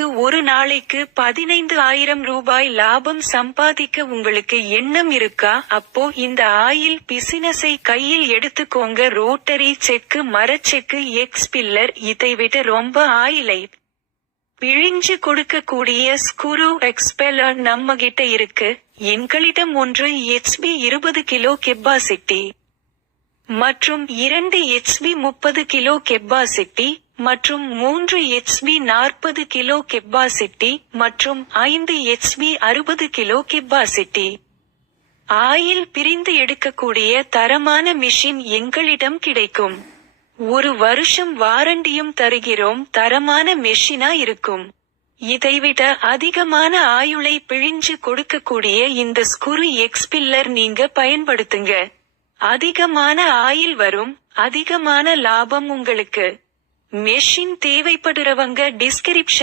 உங்களுக்கு ஒரு நாளைக்கு 15,000 ரூபாய் லாபம் சம்பாதிக்க உங்களுக்கு எண்ணம் இருக்கா? அப்போ இந்த ஆயில் பிசினஸை கையில் எடுத்துக்கோங்க. ரோட்டரி செக்கு, மரச்செக்கு, எக்ஸ்பில்லர், இதைவிட ரொம்ப ஆயிலை பிழிஞ்சு கொடுக்கக்கூடிய ஸ்குரு எக்ஸ்பெல்லர் நம்மகிட்ட இருக்கு. எங்களிடம் 1 HP 20 கிலோ கெப்பாசிட்டி மற்றும் 2 HP 30 கிலோ கெப்பாசிட்டி மற்றும் 3 HP 40 கிலோ கெப்பாசிட்டி மற்றும் 5 HP 60 கிலோ கெப்பாசிட்டி ஆயில் பிரிந்து எடுக்கக்கூடிய தரமான மிஷின் எங்களிடம் கிடைக்கும். 1 வருஷம் வாரண்டியும் தருகிறோம். தரமான மெஷினா இருக்கும். இதைவிட அதிகமான ஆயுளை பிழிஞ்சு கொடுக்கக்கூடிய இந்த ஸ்குரு எக்ஸ்பில்லர் நீங்க பயன்படுத்துங்க. அதிகமான ஆயில் வரும், அதிகமான லாபம் உங்களுக்கு. மெஷின் தேவைப்படுறவங்க டிஸ்கிரிப்ஷன்